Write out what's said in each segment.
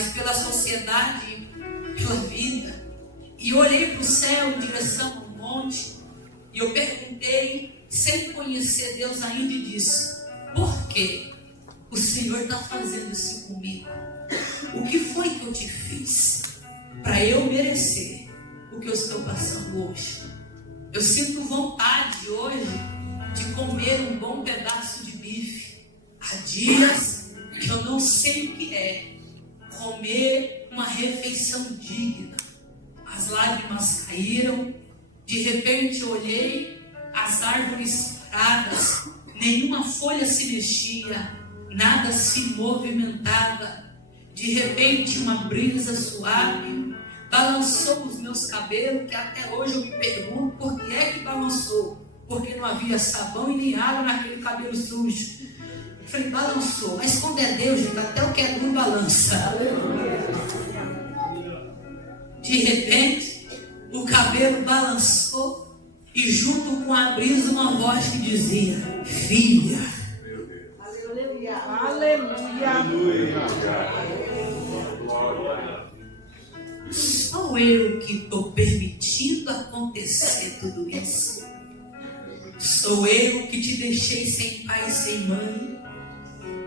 mas pela sociedade, pela vida. E eu olhei para o céu em direção ao monte, e eu perguntei, sem conhecer Deus ainda, e disse: por que o Senhor está fazendo isso comigo? O que foi que eu te fiz para eu merecer o que eu estou passando hoje? Eu sinto vontade hoje de comer um bom pedaço de bife. Há dias que eu não sei o que é comer uma refeição digna. As lágrimas caíram. De repente eu olhei as árvores paradas, nenhuma folha se mexia, nada se movimentava. De repente uma brisa suave balançou os meus cabelos, que até hoje eu me pergunto por que é que balançou. Porque não havia sabão e nem água naquele cabelo sujo. Eu falei, balançou. Mas quando é Deus, gente, até o que é duro balança. De repente, o cabelo balançou e junto com a brisa uma voz que dizia: filha. Aleluia. Aleluia. Sou eu que estou permitindo acontecer tudo isso. Sou eu que te deixei sem pai e sem mãe.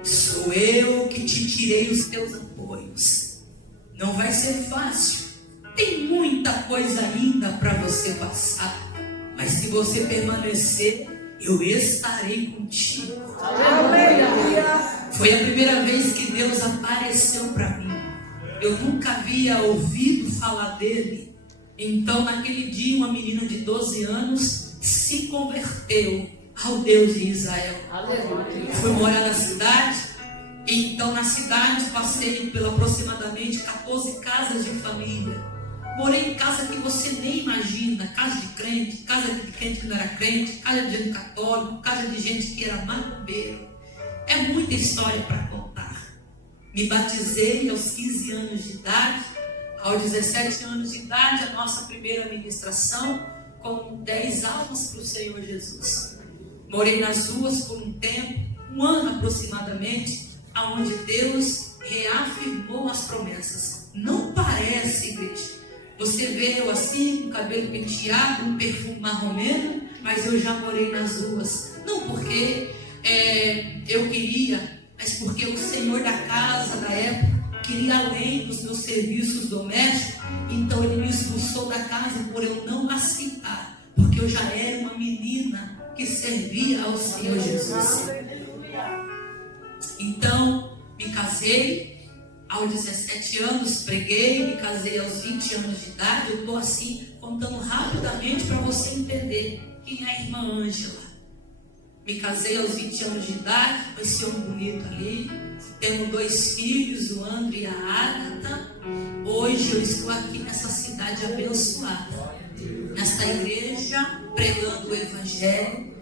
Sou eu que te tirei os teus apoios. Não vai ser fácil. Tem muita coisa ainda para você passar. Mas se você permanecer, eu estarei contigo. Aleluia. Foi a primeira vez que Deus apareceu para mim. Eu nunca havia ouvido falar dele. Então, naquele dia, uma menina de 12 anos se converteu ao Deus de Israel. Aleluia. Fui morar na cidade. Então, na cidade, passei por aproximadamente 14 casas de família. Morei em casa que você nem imagina. Casa de crente, casa de crente que não era crente, casa de gente católico, casa de gente que era macumbeiro. É muita história para contar. Me batizei aos 15 anos de idade. Aos 17 anos de idade, a nossa primeira ministração, com 10 almas para o Senhor Jesus. Morei nas ruas por um tempo, um ano aproximadamente, onde Deus reafirmou as promessas. Não parece, igreja. Você vê eu assim, com o cabelo penteado, um perfume marromeno, mas eu já morei nas ruas. Não porque eu queria, mas porque o Senhor da casa da época queria além dos meus serviços domésticos. Então ele me expulsou da casa por eu não aceitar, porque eu já era uma menina que servia ao Senhor Jesus. Então me casei aos 17 anos, preguei, me casei aos 20 anos de idade. Eu estou assim contando rapidamente para você entender quem é a irmã Ângela. Me casei aos 20 anos de idade, conheci um bonito ali. Temos 2 filhos, o André e a Ágata. Hoje eu estou aqui nessa cidade abençoada, nesta igreja, pregando o Evangelho.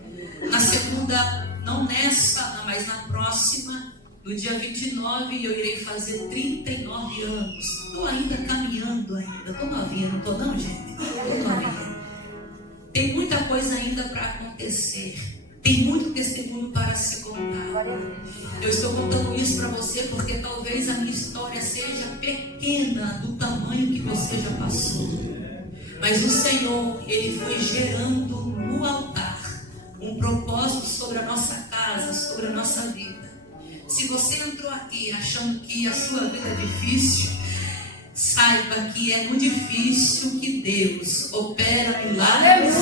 Na segunda, não nessa, mas na próxima, no dia 29, eu irei fazer 39 anos. Estou ainda caminhando ainda. Estou novinha, não estou não, gente? Estou novinha. Tem muita coisa ainda para acontecer. Tem muito testemunho para se contar. Eu estou contando isso para você porque talvez a minha história seja pequena do tamanho que você já passou. Mas o Senhor, Ele foi gerando no altar um propósito sobre a nossa casa, sobre a nossa vida. Se você entrou aqui achando que a sua vida é difícil, saiba que é no difícil que Deus opera milagres.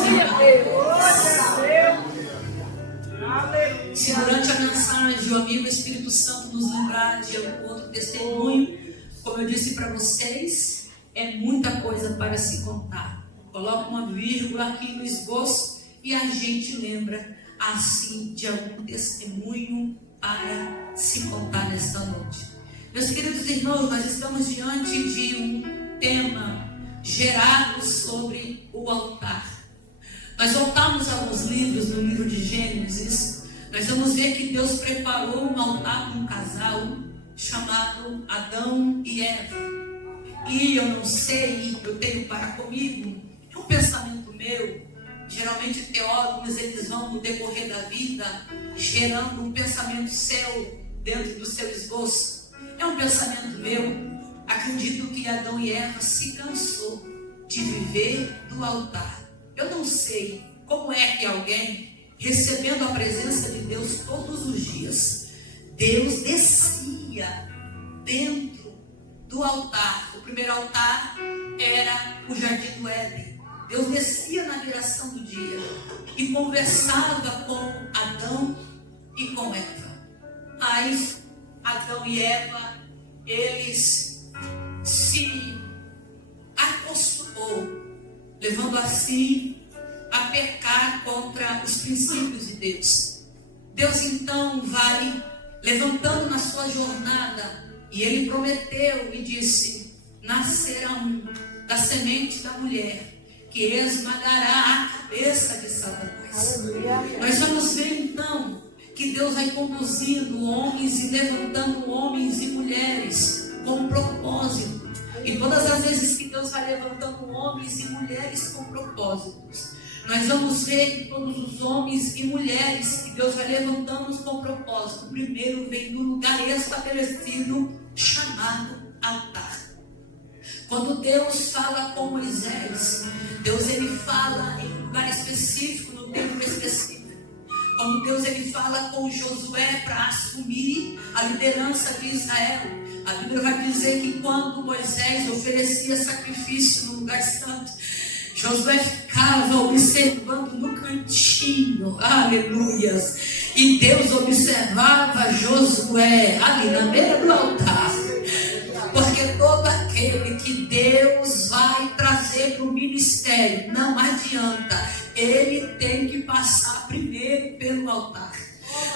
Se durante a mensagem o amigo Espírito Santo nos lembrar de algum outro testemunho, como eu disse para vocês, é muita coisa para se contar. Coloca uma vírgula aqui no esboço e a gente lembra assim de algum testemunho para se contar nesta noite. Meus queridos irmãos, nós estamos diante de um tema gerado sobre o altar. Nós voltamos a alguns livros, no livro de Gênesis, nós vamos ver que Deus preparou um altar para um casal chamado Adão e Eva. E eu não sei, eu tenho para comigo, é um pensamento meu. Geralmente teólogos, eles vão no decorrer da vida gerando um pensamento seu dentro do seu esboço. É um pensamento meu. acredito que Adão e Eva se cansou de viver do altar. Eu não sei como é que alguém, recebendo a presença de Deus todos os dias, Deus descia dentro do altar. O primeiro altar era o Jardim do Éden. Deus descia na viração do dia e conversava com Adão e com Eva. Aí Adão e Eva, eles se acostumou, levando assim a pecar contra os princípios de Deus. Deus então vai levantando na sua jornada, e ele prometeu e disse: nascerá um da semente da mulher que esmagará a cabeça de Satanás. Nós vamos ver então que Deus vai conduzindo homens e levantando homens e mulheres com propósito. E todas as vezes que Deus vai levantando homens e mulheres com propósitos, nós vamos ver que todos os homens e mulheres que Deus vai levantando com propósito, primeiro vem do lugar estabelecido chamado altar. Quando Deus fala com Moisés, Deus ele fala em um lugar específico, no tempo específico. Quando Deus ele fala com Josué para assumir a liderança de Israel, a Bíblia vai dizer que quando Moisés oferecia sacrifício no lugar santo, Josué ficava observando no cantinho, aleluias, e Deus observava Josué ali na beira do altar, porque todo aquele que Deus vai trazer para o ministério, não adianta, ele tem que passar primeiro pelo altar.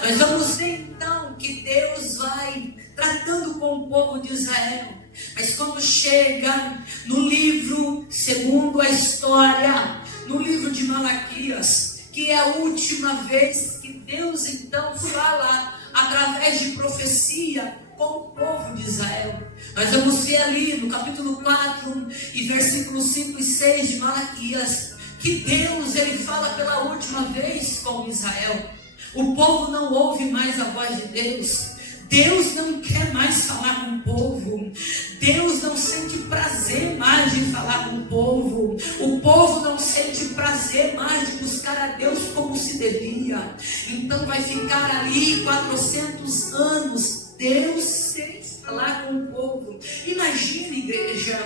Nós vamos ver então que Deus vai tratando com o povo de Israel, mas quando chega no livro, segundo a história, no livro de Malaquias, que é a última vez que Deus então fala através de profecia com o povo de Israel, nós vamos ver ali no capítulo 4 e versículos 5 e 6 de Malaquias, que Deus ele fala pela última vez com Israel. O povo não ouve mais a voz de Deus. Deus não quer mais falar com o povo. Deus não sente prazer mais de falar com o povo. O povo não sente prazer mais de buscar a Deus como se devia. Então vai ficar ali 400 anos Deus sem falar com o povo. Imagina, igreja,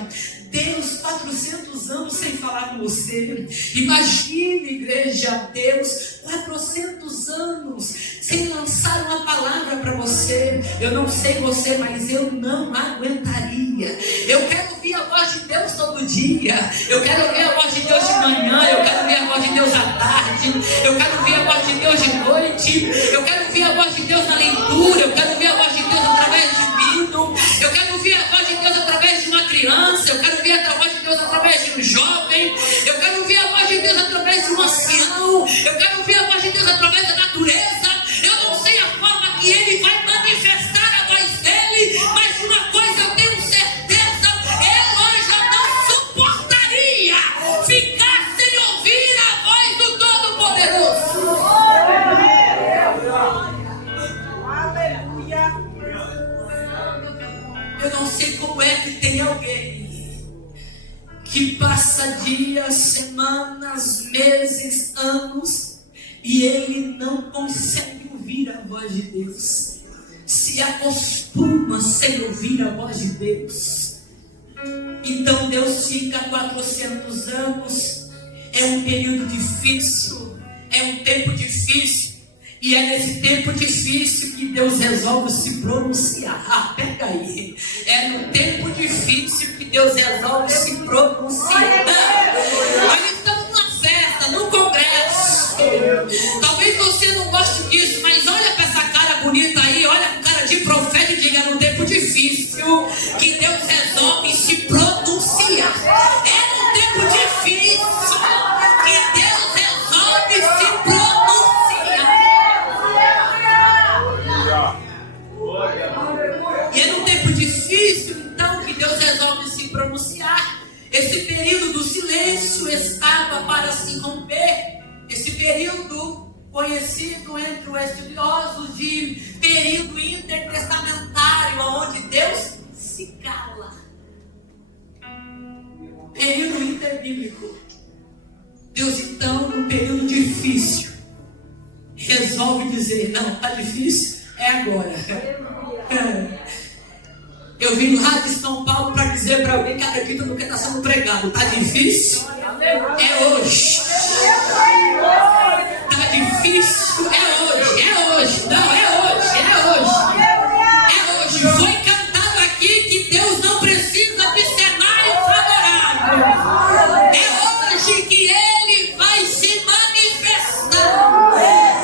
Deus 400 anos sem falar com você. Imagina, igreja, Deus 400 anos sem lançar uma palavra para você. Eu não sei você, mas eu não aguentaria. Eu quero ouvir a voz de Deus todo dia. Eu quero ouvir a voz de Deus de manhã. Eu quero ouvir a voz de Deus à tarde. Eu quero ouvir a voz de Deus de noite. Eu quero ouvir a voz de Deus na leitura. Eu quero ouvir a voz de Deus através de vinho. Eu quero ouvir a voz de Deus através de uma criança. Eu quero ouvir a voz de Deus através de um jovem. Eu quero ouvir a voz de Deus através de um ancião. Eu quero ouvir a voz de Deus através da natureza. Eu não sei a forma que Ele vai manifestar a voz dEle, mas uma coisa eu tenho certeza, eu já não suportaria ficar sem ouvir a voz do Todo-Poderoso. Aleluia. Eu não sei como é que tem alguém que passa dias, semanas, meses, anos, e ele não consegue ouvir a voz de Deus, se acostuma sem ouvir a voz de Deus. Então Deus fica 400 anos, é um período difícil, é um tempo difícil, e é nesse tempo difícil que Deus resolve se pronunciar. Pega aí, é no tempo difícil que Deus resolve se pronunciar. Nós estamos numa festa, num congresso. Talvez você não goste disso, mas olha para essa cara bonita aí, olha com cara de profeta e diga: no tempo difícil que Deus resolve se pronunciar. É no tempo difícil que Deus resolve se pronunciar. E é no tempo difícil então que Deus resolve se pronunciar. Esse período do silêncio estava para se romper. Esse período conhecido entre os estudiosos de período intertestamentário, onde Deus se cala. é bíblico. Deus, então, num período difícil, resolve dizer: não, está difícil, é agora. Eu vim lá de São Paulo para dizer para alguém que acredita no que está sendo pregado: está difícil? É hoje. Está difícil? É hoje. É hoje. Não, é hoje. É hoje. É hoje. Foi cantado aqui que Deus não precisa de cenário favorável. É hoje que Ele vai se manifestar.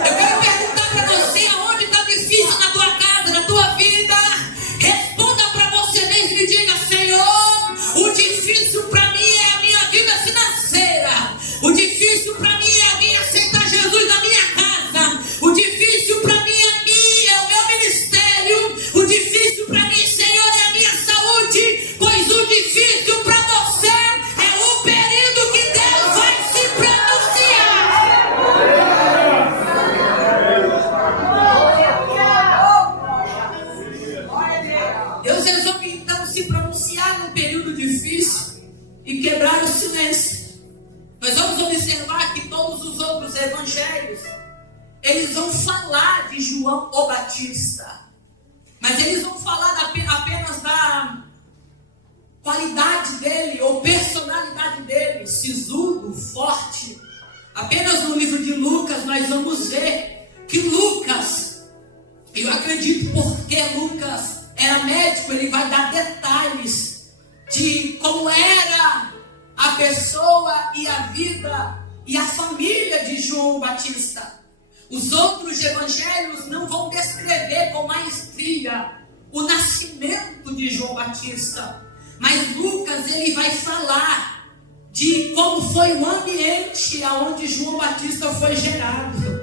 Eu quero perguntar para você: aonde está difícil na tua casa, na tua vida? Responda para você mesmo e diga: Senhor, o difícil para mim é a minha vida financeira. O difícil para mim é a minha aceitar Jesus na minha casa. O difícil para mim é o meu ministério. O difícil para mim, Senhor, é a minha saúde. Pois o difícil para você é o período que Deus vai se pronunciar. Deus resolve então se pronunciar num período difícil e quebrar o silêncio. Nós vamos observar que todos os outros evangelhos, eles vão falar de João o Batista, mas eles vão falar apenas da qualidade dele ou personalidade dele, sisudo, forte. Apenas no livro de Lucas nós vamos ver que Lucas, eu acredito porque Lucas era médico, ele vai dar detalhes de como era a pessoa e a vida e a família de João Batista. Os outros evangelhos não vão descrever com maestria o nascimento de João Batista, mas Lucas ele vai falar de como foi o ambiente aonde João Batista foi gerado.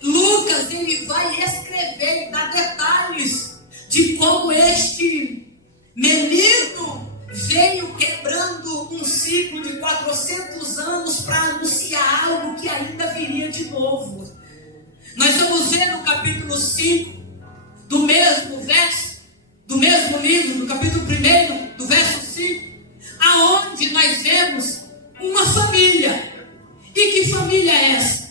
Lucas ele vai escrever e dar detalhes de como este menino veio quebrando um ciclo de 400 anos para anunciar algo que ainda viria de novo. Nós vamos ver no capítulo 5 do mesmo livro, no capítulo 1, do verso 5, aonde nós vemos uma família. E que família é essa?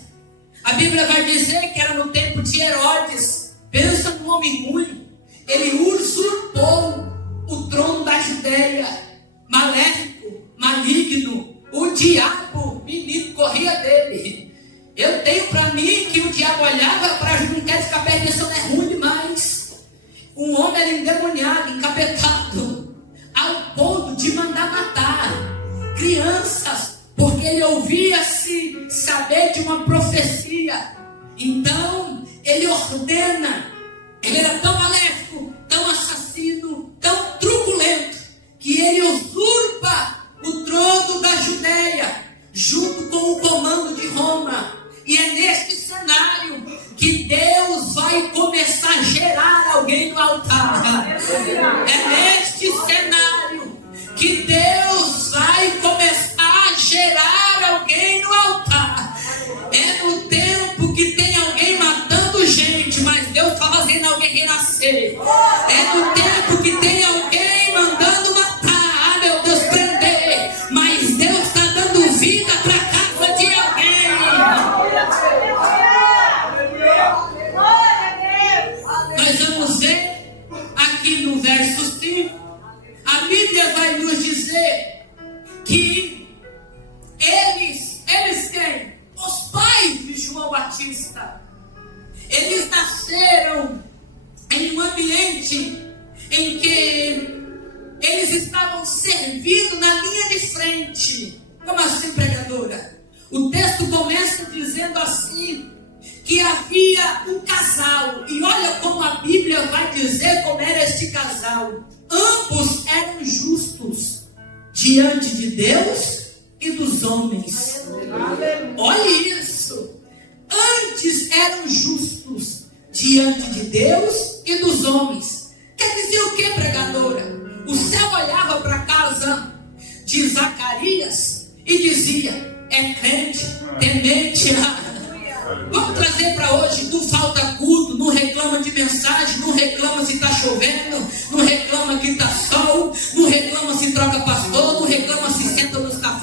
A Bíblia vai dizer que era no tempo de Herodes. Pensa num homem ruim. Ele usurpou o trono da Judéia, maléfico, maligno, o diabo, menino, corria dele. Eu tenho para mim que o diabo olhava para não quer ficar perto disso, não é ruim demais. Um homem era endemoniado, encapetado, ao ponto de mandar matar crianças, porque ele ouvia-se saber de uma profecia. Então ele ordena. Ele era tão maléfico, tão assassino, tão truculento, que ele usurpa o trono da Judéia, junto com o comando de Roma. E é neste cenário que Deus vai começar a gerar alguém no altar. É neste cenário que Deus vai começar a gerar alguém no altar. É no tempo que tem alguém matando gente, mas Deus está fazendo alguém renascer. É no tempo que tem alguém mandando matar, meu Deus, prender, mas Deus está dando vida para a casa de alguém. Nós vamos ver aqui no verso 5, a Bíblia vai nos dizer que eles quem? Os pais de João Batista, eles nasceram em um ambiente em que eles estavam servindo na linha de frente. Como assim, pregadora? O texto começa dizendo assim, que havia um casal, e olha como a Bíblia vai dizer como era este casal. Ambos eram justos diante de Deus e dos homens. Olha isso. Antes eram justos diante de Deus e dos homens. Quer dizer o que, pregadora? O céu olhava para a casa de Zacarias e dizia: é crente, temente. Vamos trazer para hoje. Não falta culto, não reclama de mensagem, não reclama se está chovendo, não reclama que está sol, não reclama se troca pastor, não reclama se senta nos cafés.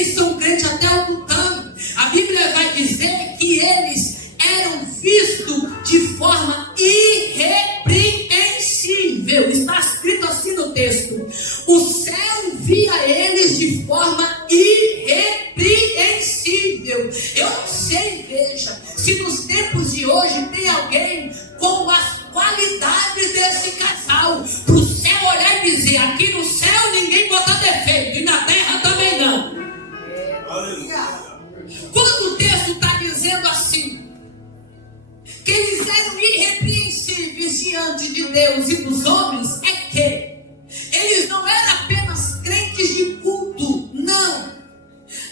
eles são crentes até o tutano. A Bíblia vai dizer que eles eram vistos de forma irrepreensível. Está escrito assim no texto: o céu via eles de forma irrepreensível. Eu não sei, igreja, se nos tempos de hoje tem alguém com as qualidades desse casal, para o céu olhar e dizer: aqui no céu ninguém bota defeito, e na terra também não. Quando o texto está dizendo assim, que eles eram irrepreensíveis diante de Deus e dos homens, é que eles não eram apenas crentes de culto, não.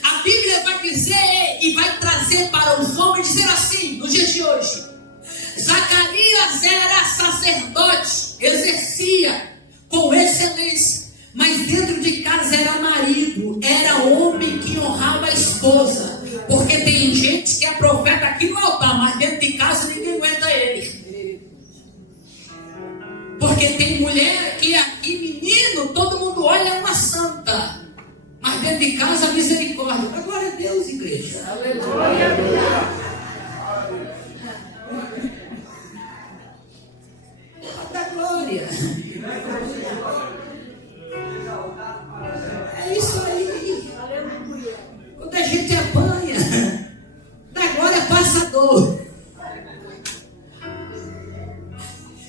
A Bíblia vai dizer e vai trazer para os homens, dizer assim, nos dias de hoje: Zacarias era sacerdote, exercia com excelência, mas dentro de casa era marido, era homem que honrava a esposa. Porque tem gente que é profeta aqui no altar, mas dentro de casa ninguém aguenta ele. Porque tem mulher que aqui, menino, todo mundo olha uma santa, mas dentro de casa misericórdia. Glória a Deus, igreja. Aleluia. Da glória. É isso aí. Quando a gente apanha, da glória passa dor.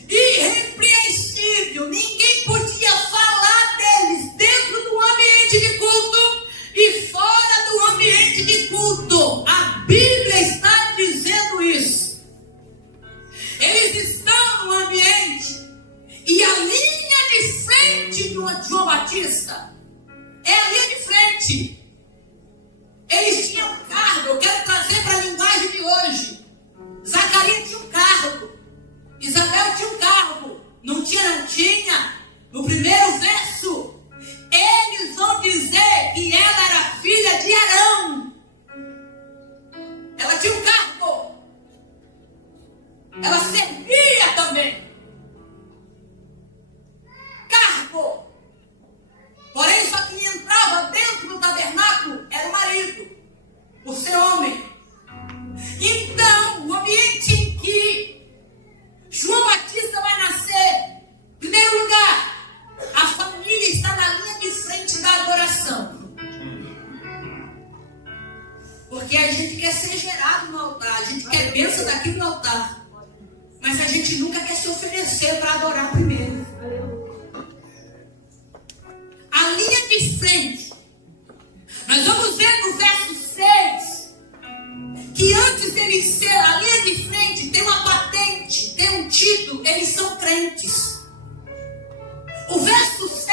Irrepreensível. Ninguém podia falar deles dentro do ambiente de culto e fora do ambiente de culto. A Bíblia está dizendo isso. Eles estão no ambiente e a linha de frente do João Batista é a linha de frente. Eles tinham cargo. Eu quero trazer para a linguagem de hoje. Zacarias tinha um cargo, Isabel tinha um cargo. Não tinha. No primeiro verso, eles vão dizer que ela era filha de Arão. Ela tinha um cargo. Ela servia também. Cargo. Porém, só quem entrava dentro do tabernáculo era o marido, o seu homem. Então, o ambiente em que João Batista vai nascer, em primeiro lugar, a família está na linha de frente da adoração. Porque a gente quer ser gerado no altar, a gente quer bênção daqui no altar, mas a gente nunca quer se oferecer para adorar primeiro. A linha de frente, nós vamos ver no verso 6, que antes deles ser a linha de frente, tem uma patente, tem um título, eles são crentes. O verso 6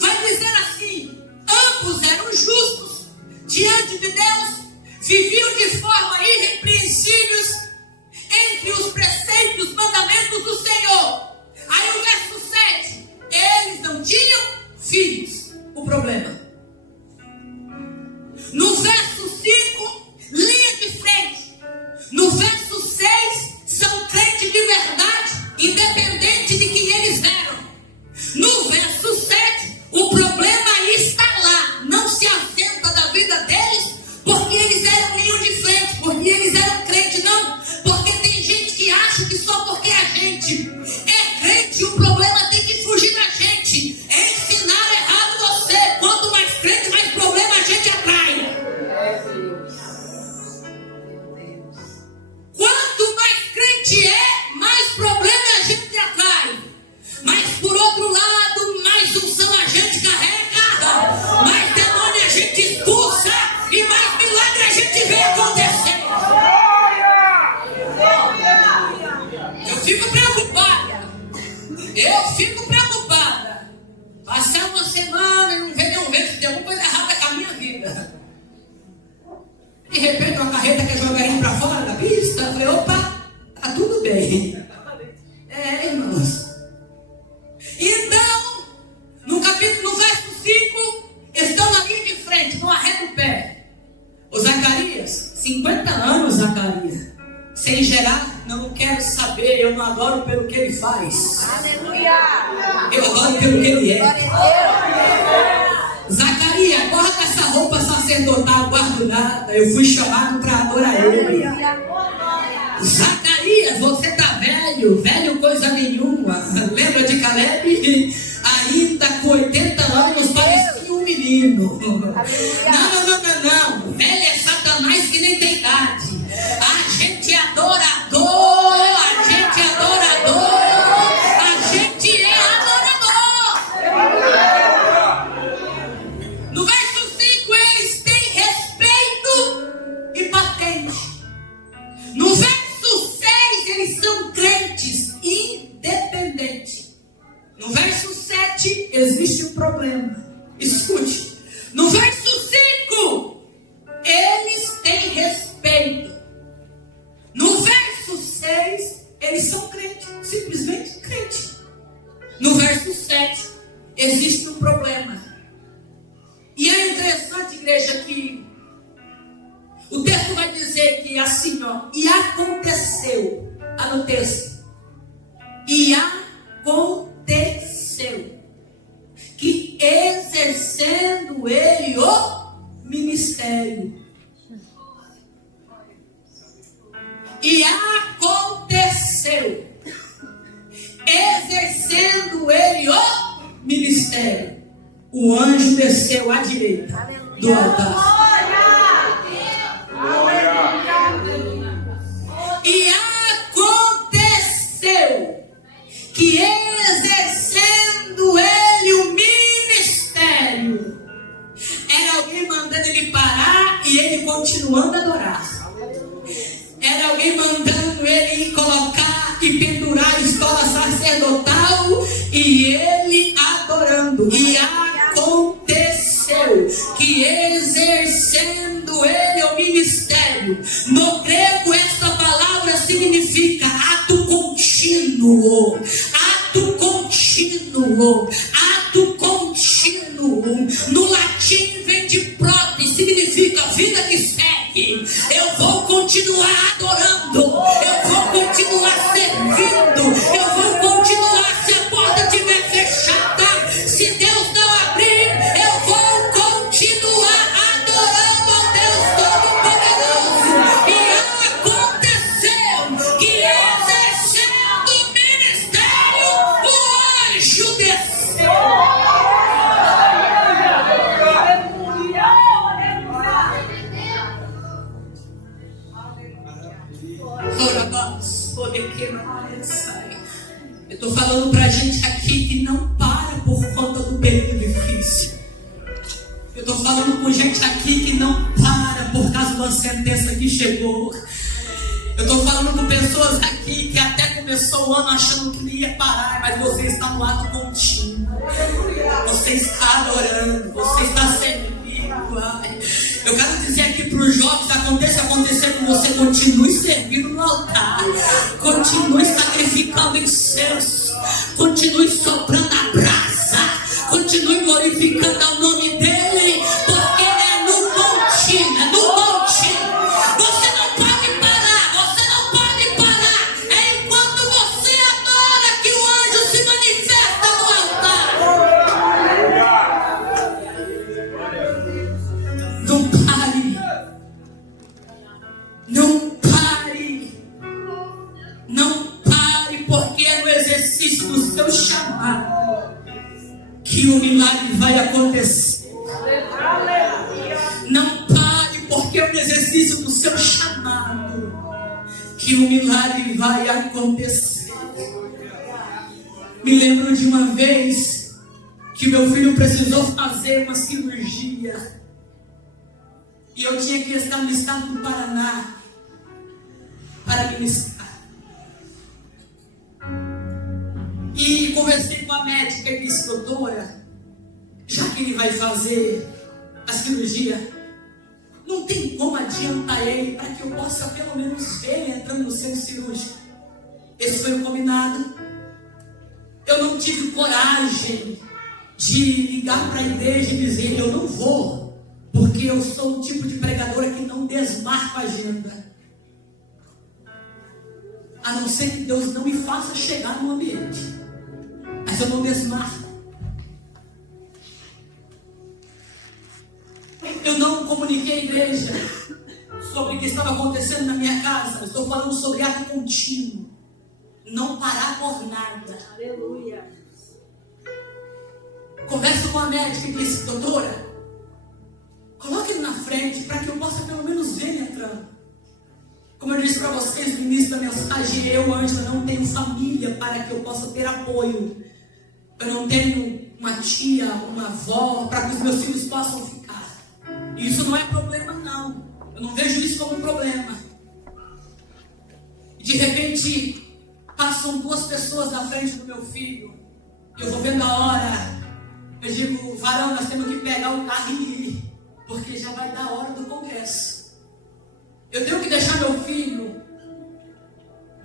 vai dizer assim: ambos eram justos diante de Deus, viviam de forma irrepreensíveis entre os preceitos, mandamentos do Senhor. Aí o verso 7, eles não tinham filhos. O problema. No verso 5, linha de frente. No verso 6, são crentes de verdade, independente de quem eles eram. No verso 7, o problema está lá. Não se assenta da vida deles, porque eles eram linha de frente, porque eles eram crentes, não. Porque tem gente que acha que só porque a gente é crente, o problema tem que fugir da gente. É ensinar errado você. Quanto mais crente, mais problema a gente atrai. Quanto mais crente é, mais problema a gente atrai. Mas por outro lado, mais unção a gente carrega, mais demônio a gente expulsa e mais milagre a gente vê acontecer. Eu fico preocupada. Passar uma semana e não ver se tem alguma coisa errada com a minha vida. De repente uma carreta quer jogar ele para fora da pista. Eu falei: opa, tá tudo bem. Irmãos. Então, no verso 5, estão na linha de frente, não arreda o pé. O Zacarias, 50 anos, Zacarias, sem gerar. Não quero saber, eu não adoro pelo que ele faz. Aleluia! Eu adoro pelo que ele é. Zacarias Zacarias, guarda essa roupa sacerdotal, guardo nada. Eu fui chamado para adorar ele. Zacarias, você tá velho, velho coisa nenhuma. Lembra de Caleb? Ainda com 80 anos parecia um menino. Não. Velho é Satanás que nem tem idade. A gente é adorador, a gente é adorador, a gente é adorador. No verso 5, eles têm respeito e patente. No verso 6, eles são crentes independentes. No verso 7, existe um problema. Escute. No verso 5, eles têm respeito. No verso 6, eles são crentes. Simplesmente crentes. No verso 7, existe um problema. E é interessante, igreja, que o texto vai dizer que assim, ó. E aconteceu. No texto. E aconteceu que exercendo ele o ministério. E aconteceu, exercendo ele o ministério, o anjo desceu à direita do altar. E aconteceu que exercendo ele o ministério, era alguém mandando ele parar e ele continuando a adorar. Era alguém mandando ele colocar e pendurar a escola sacerdotal e ele adorando. E aconteceu que exercendo ele o ministério. No grego esta palavra significa ato contínuo. Ato contínuo. Ato contínuo. No latim vem de prote, significa vida que segue. Eu vou continuar adorando. Eu vou continuar servindo. Eu vou continuar se a porta estiver fechada. Se Deus não abrir, eu vou continuar adorando ao Deus Todo-Poderoso. E aconteceu que exercendo o ministério, o anjo desceu. Eu estou falando para gente aqui que não para por conta do período difícil. Eu estou falando com gente aqui que não para por causa de uma sentença que chegou. Eu estou falando com pessoas aqui que até começou o ano achando que não ia parar, mas você está no ato contínuo. Você está adorando, você está servindo. Ai. Eu quero dizer aqui para os jovens, acontecer com você, continue servindo no altar, continue sacrificando incenso, continue soprando a brasa, continue glorificando ao nome dele, porque ele é no contínuo, Você não pode parar, é enquanto você adora que o anjo se manifesta no altar. Não pare, porque é no exercício do seu chamado que o milagre vai acontecer. Não pare, porque é no exercício do seu chamado que o milagre vai acontecer. Me lembro de uma vez que meu filho precisou fazer uma cirurgia. E eu tinha que estar no estado do Paraná para ministrar. E conversei com a médica e disse: doutora, já que ele vai fazer a cirurgia, não tem como adiantar ele para que eu possa pelo menos ver ele entrando no centro cirúrgico. Esse foi o combinado. Eu não tive coragem de ligar para a igreja e dizer: eu não vou, porque eu sou o tipo de pregadora que não desmarca a agenda. A não ser que Deus não me faça chegar no ambiente. Mas eu não desmarco. comuniquei à igreja sobre o que estava acontecendo na minha casa. Estou falando sobre ato contínuo. Não parar por nada. Aleluia. Converso com a médica e disse: doutora, coloque ele na frente para que eu possa pelo menos ver ele entrando. Como eu disse para vocês no início da mensagem, eu, Ângela, não tenho família para que eu possa ter apoio. Eu não tenho uma tia, uma avó, para que os meus filhos possam ficar. E isso não é problema, não. Eu não vejo isso como um problema. De repente, passam 2 pessoas na frente do meu filho. E eu vou vendo a hora. Eu digo: varão, nós temos que pegar o carro e ir, porque já vai dar a hora do congresso. Eu tenho que deixar meu filho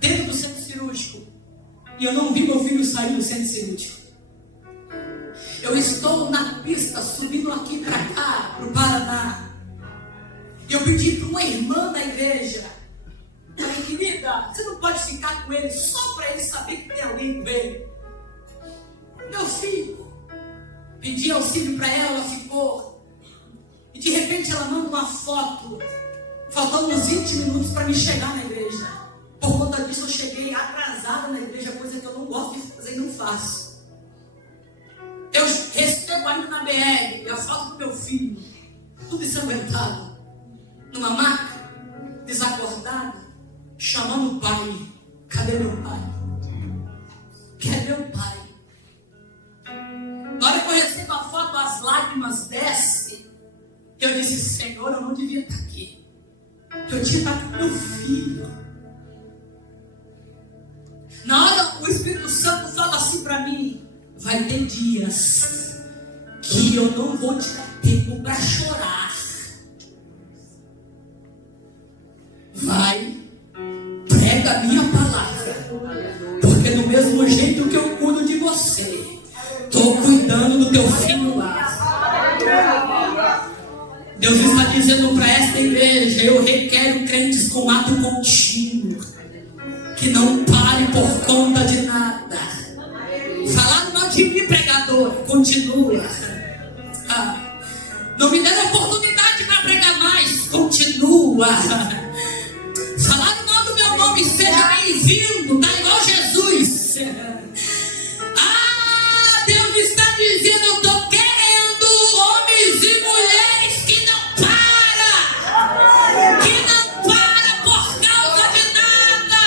dentro do centro cirúrgico. E eu não vi meu filho sair do centro cirúrgico. Eu estou na pista, subindo aqui para cá, para o Paraná. Eu pedi para uma irmã na igreja. Falei: querida, você não pode ficar com ele só para ele saber que tem alguém com ele? Meu filho. Pedi auxílio para ela, ela ficou. E de repente ela manda uma foto. Faltando uns 20 minutos para me chegar na igreja. Por conta disso eu cheguei atrasada na igreja, coisa que eu não gosto de fazer e não faço. Eu recebo ainda na BR a foto do meu filho, tudo ensanguentado, numa maca, desacordado, chamando o pai. Cadê meu pai? Cadê meu pai? Na hora que eu recebo a foto, as lágrimas descem. Eu disse: Senhor, eu não devia estar aqui. Eu tinha que estar com meu filho. Na hora o Espírito Santo fala assim para mim: vai ter dias que eu não vou te dar tempo para chorar. Vai, prega a minha palavra, porque do mesmo jeito que eu cuido de você, estou cuidando do teu filho lá. Deus está dizendo para esta igreja: eu requero crentes com ato contínuo, que não pare por conta de nada. Falaram mal de mim, pregador, continua. Não me deram oportunidade para pregar mais, continua. Falaram mal do meu nome, seja bem-vindo, tá igual Jesus. Deus está dizendo: eu estou querendo homens e mulheres que não para por causa de nada.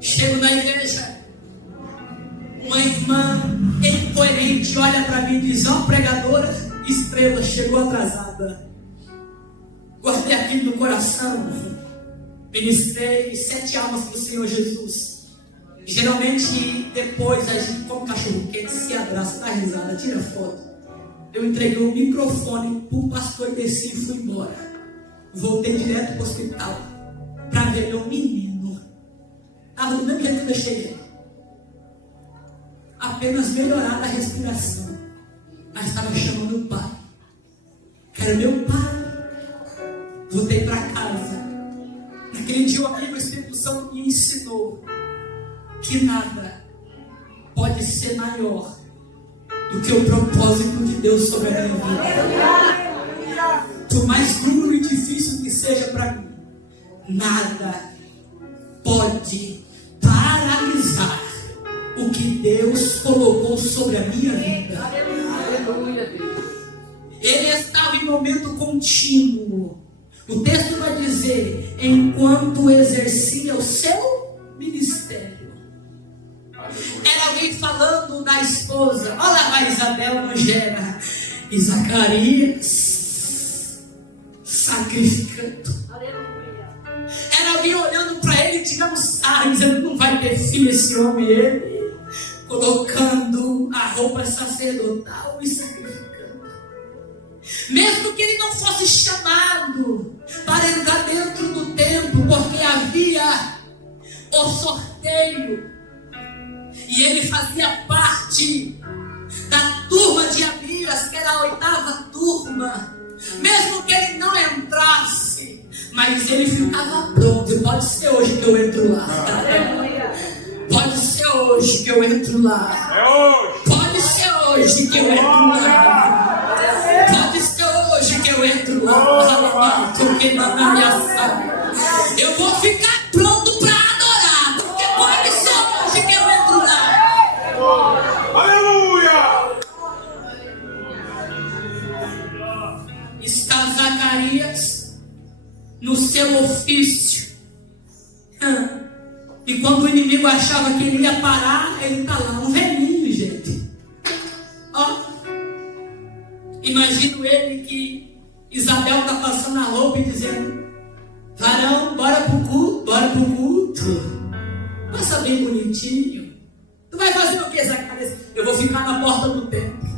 Chego na igreja, uma irmã incoerente olha para mim e diz: ó, pregadora estrela, chegou atrasada. Guardei aquilo no coração. Ministrei 7 almas para o Senhor Jesus. Geralmente depois a gente, como cachorro quente, se abraça, dá risada, tira foto. Eu entreguei o microfone para o pastor e desci e fui embora. Voltei direto para o hospital para ver meu menino. Estava do mesmo jeito que eu deixei ele. Apenas melhorada a respiração. Mas estava chamando o pai. Era meu pai. Voltei para casa. Naquele dia o Espírito Santo me ensinou que nada pode ser maior do que o propósito de Deus sobre a minha vida. Por mais duro e difícil que seja para mim, nada pode paralisar o que Deus colocou sobre a minha vida. Ele estava em momento contínuo. O texto vai dizer: enquanto exercia o seu ministério. Era alguém falando da esposa. Olha lá, a Isabel Angera e Zacarias sacrificando. Era alguém olhando para ele, tirando sarro, dizendo: não vai ter filho esse homem. Ele colocando a roupa sacerdotal e sacrificando. Mesmo que ele não fosse chamado para entrar dentro do templo, porque havia o sorteio, e ele fazia parte da turma de Abias, que era a 8ª turma. Mesmo que ele não entrasse, mas ele ficava pronto. Pode ser hoje que eu entro lá. Pode ser hoje que eu entro lá. Pode ser hoje. hoje que eu entro lá. Pode ser hoje que eu entro lá. Eu vou ficar pronto para adorar, porque pode ser hoje que eu entro lá. Aleluia! Está Zacarias no seu ofício. E quando o inimigo achava que ele ia parar, ele está lá, um velhinho, gente. Ó, imagino ele que Isabel está passando a roupa e dizendo: varão, bora pro culto, bora pro culto. Passa bem bonitinho. Tu vai fazer o que, Zacarias? Eu vou ficar na porta do templo.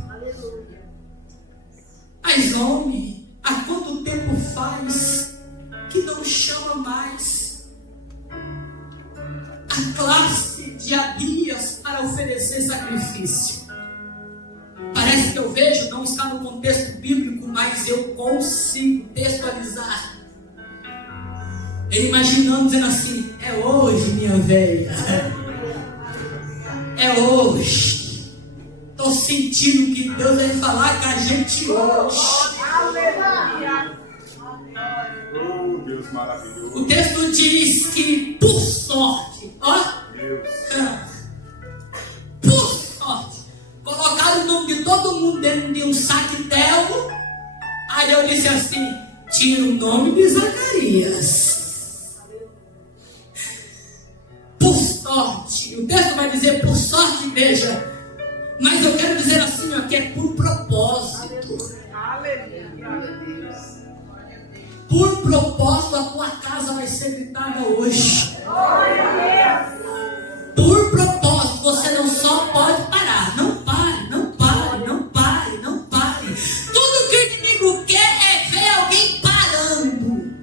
Mas homem, há quanto tempo faz que não chama mais a classe de Abias para oferecer sacrifício? Parece que eu vejo, não está no contexto bíblico, mas eu consigo textualizar. Ele imaginando, dizendo assim: é hoje, minha velha, é hoje. Estou sentindo que Deus vai falar com a gente hoje. Oh, Deus maravilhoso. O texto diz que, por sorte, ó, por sorte, colocaram o nome de todo mundo dentro de um saquetel. Aí eu disse assim: tira o nome de Zacarias. Por sorte, o texto vai dizer por sorte, igreja, mas eu quero dizer assim, ó, que é por propósito. Por propósito, a tua casa vai ser gritada hoje. Por propósito, você não só pode parar. Não pare, não pare, não pare, não pare. Tudo que o inimigo quer é ver alguém parando.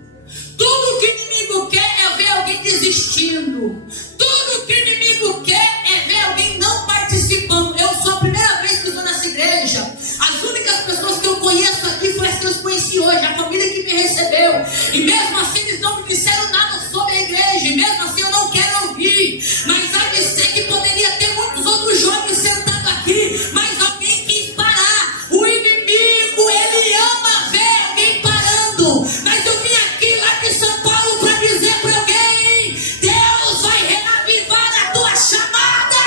Tudo que o inimigo quer é ver alguém desistindo. Tudo que o inimigo quer é ver alguém não participando. Eu sou a primeira vez que estou nessa igreja. As únicas pessoas que eu conheço aqui foram as que eu conheci hoje, a família que me recebeu. E mesmo assim eles não me disseram nada sobre a igreja. E mesmo assim eu não quero ouvir. Mas há de ser que poderia ter muitos outros jovens sentados aqui, mas alguém quis parar. O inimigo, ele ama ver alguém parando. Mas eu vim aqui lá de São Paulo para dizer para alguém: Deus vai reavivar a tua chamada.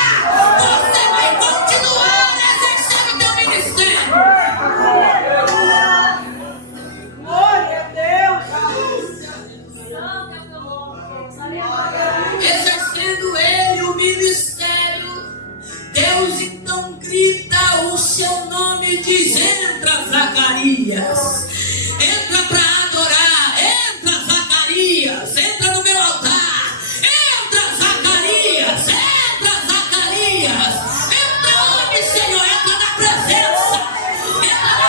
Você vai continuar exercendo o teu ministério. Exercendo ele o ministério. Deus então grita o seu nome e diz: entra, Zacarias, entra para adorar, entra, Zacarias, entra no meu altar, entra, Zacarias, entra, Zacarias, entra onde, Senhor? Entra na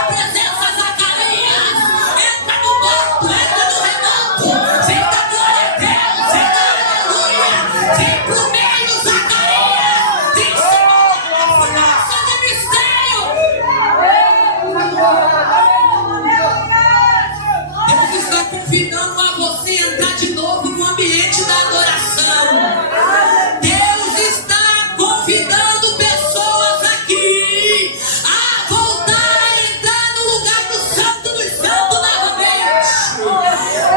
presença, Zacarias, entra no morto, entra no remoto, vem da glória a Deus, vem da aleluia, vem pro meio, Zacarias, vem, Senhor, nosso ministério. Deus está convidando a você a entrar de novo no ambiente da adoração. Deus está convidando pessoas aqui a voltar a entrar no lugar do Santo dos Santos novamente.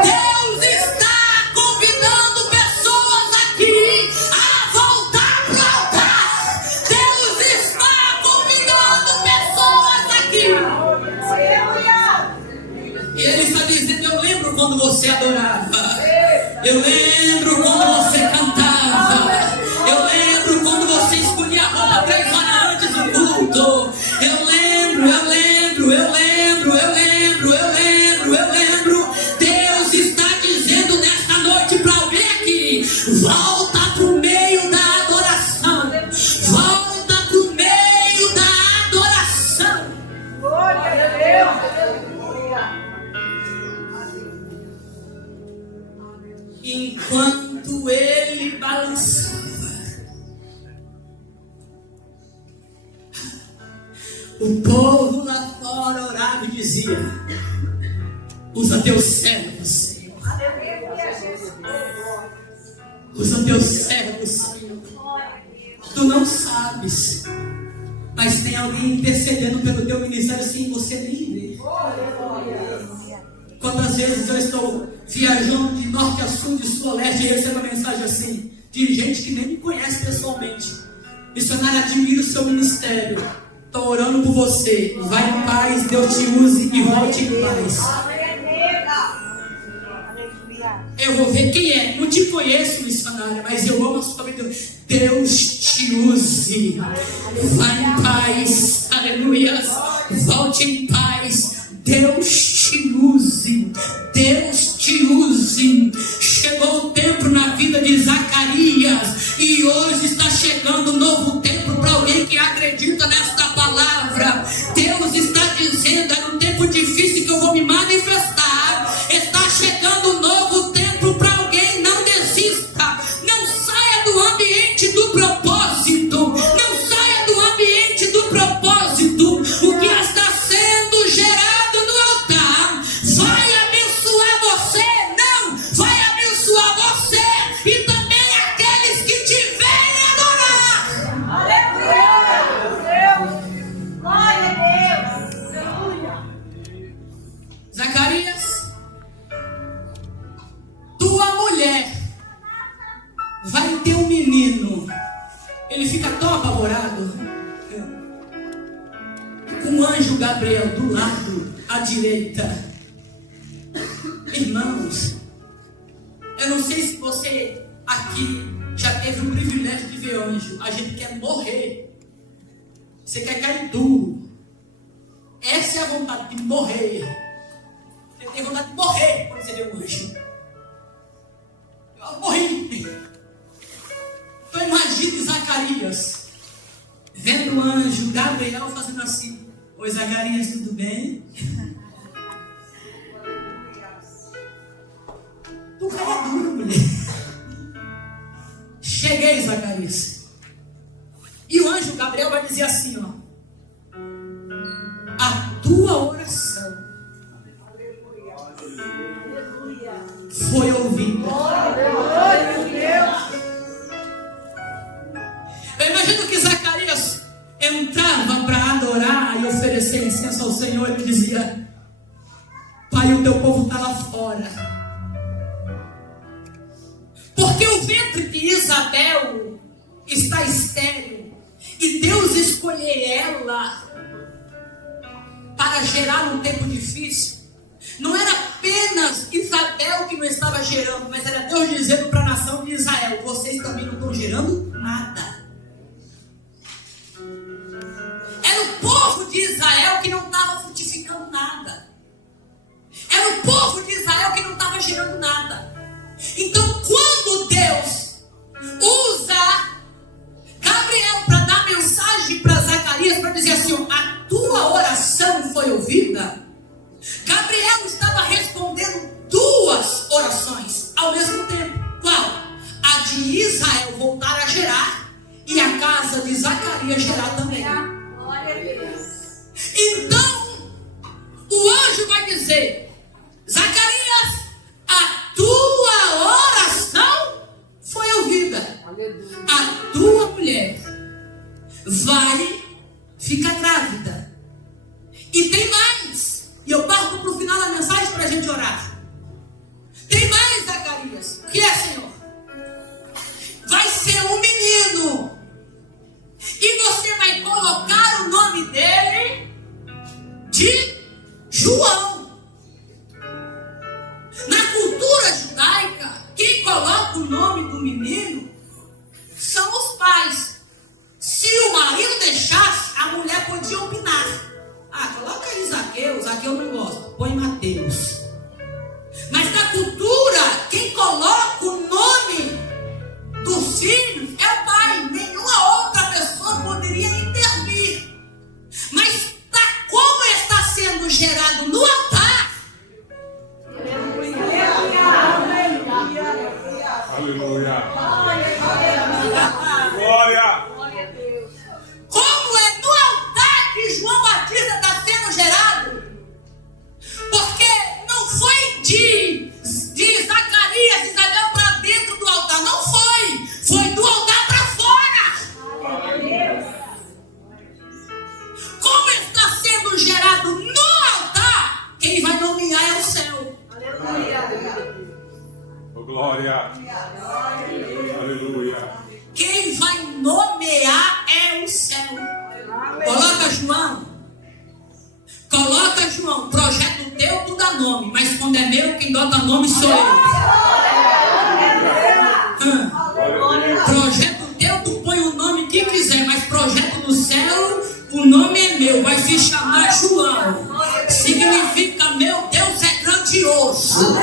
Deus está convidando pessoas aqui a voltar para o altar. Deus está convidando pessoas aqui. E Ele está dizendo: eu lembro quando você adorava. Eu lembro quando você cantava. Eu lembro quando você escolhia a roupa 3 horas antes do culto. Eu lembro. Deus está dizendo nesta noite para alguém aqui: volta para o meio da adoração. Volta para o meio da adoração. Glória a Deus. Enquanto ele balançava, o povo lá fora orava e dizia: usa teus servos, Senhor. Usa teus servos, Senhor. Tu não sabes Mas tem alguém intercedendo pelo teu ministério sem você nem ver. Quantas vezes eu estou viajando de norte a sul, de sul a leste, e recebo uma mensagem assim, de gente que nem me conhece pessoalmente. Missionário, admiro o seu ministério. Estou orando por você. Vai em paz, Deus te use e volte em paz. Eu vou ver quem é. Não te conheço, missionária, mas eu amo a sua vida. Deus te use. Vai em paz. Aleluia. Volte em paz. Deus te use. Deus te use. Chegou o tempo na vida de Zacarias. E hoje está chegando um novo tempo para alguém que acredita nesta palavra. Deus está dizendo: é um tempo difícil que eu vou me manifestar. Está chegando um novo tempo para alguém. Não desista. Não saia do ambiente do propósito. Não saia do ambiente do propósito. O que está sendo gerado no altar vai abençoar você. Não, vai abençoar você e também aqueles que te verem adorar. Aleluia! Glória a Deus! Aleluia! Zacarias, tua mulher vai ter um menino. Ele fica tão apavorado, com o anjo Gabriel do lado à direita. Irmãos, eu não sei se você aqui já teve o privilégio de ver anjo. A gente quer morrer. Você quer cair duro. Essa é a vontade de morrer. Você tem vontade de morrer quando você vê um anjo. Eu morri. Então imagine Zacarias vendo o anjo Gabriel fazendo assim: oi Zacarias, tudo bem? Tu cai duro, mulher. Cheguei, Zacarias. E o anjo Gabriel vai dizer assim, ó: a tua oração foi ouvida. Eu imagino que Zacarias entrava para adorar e oferecer incenso ao Senhor. Ele dizia: Pai, o teu povo está lá fora. Porque o ventre de Isabel está estéril. E Deus escolheu ela para gerar num tempo difícil. Não era apenas Isabel que não estava gerando, mas era Deus dizendo para a nação de Israel: vocês também não estão gerando nada. Era o povo de Israel que não estava frutificando nada. Era o povo de Israel que não estava gerando nada. Então, quando Deus usa Gabriel para dar mensagem para Zacarias, para dizer assim: a tua oração foi ouvida, Gabriel estava respondendo duas orações ao mesmo tempo. Qual? A de Israel voltar a gerar e a casa de Zacarias gerar também. Glória a Deus! Então, o anjo vai dizer: Zacarias, a tua oração foi ouvida. A tua mulher vai ficar grávida. E tem mais. E eu parto para o final da mensagem para a gente orar. Tem mais, Zacarias. O que é, Senhor? Vai ser um menino. E você vai colocar o nome dele de João. Na cultura judaica, quem coloca o nome do menino são os pais. Se o marido deixasse, a mulher podia opinar. quem vai nomear é o céu. Coloca, João. Coloca, João. Projeto teu, tu dá nome. Mas quando é meu, quem bota nome sou eu. Projeto teu, tu põe o nome que quiser. Mas projeto do céu, o nome é meu. Vai se chamar João. Significa meu Deus é grandioso.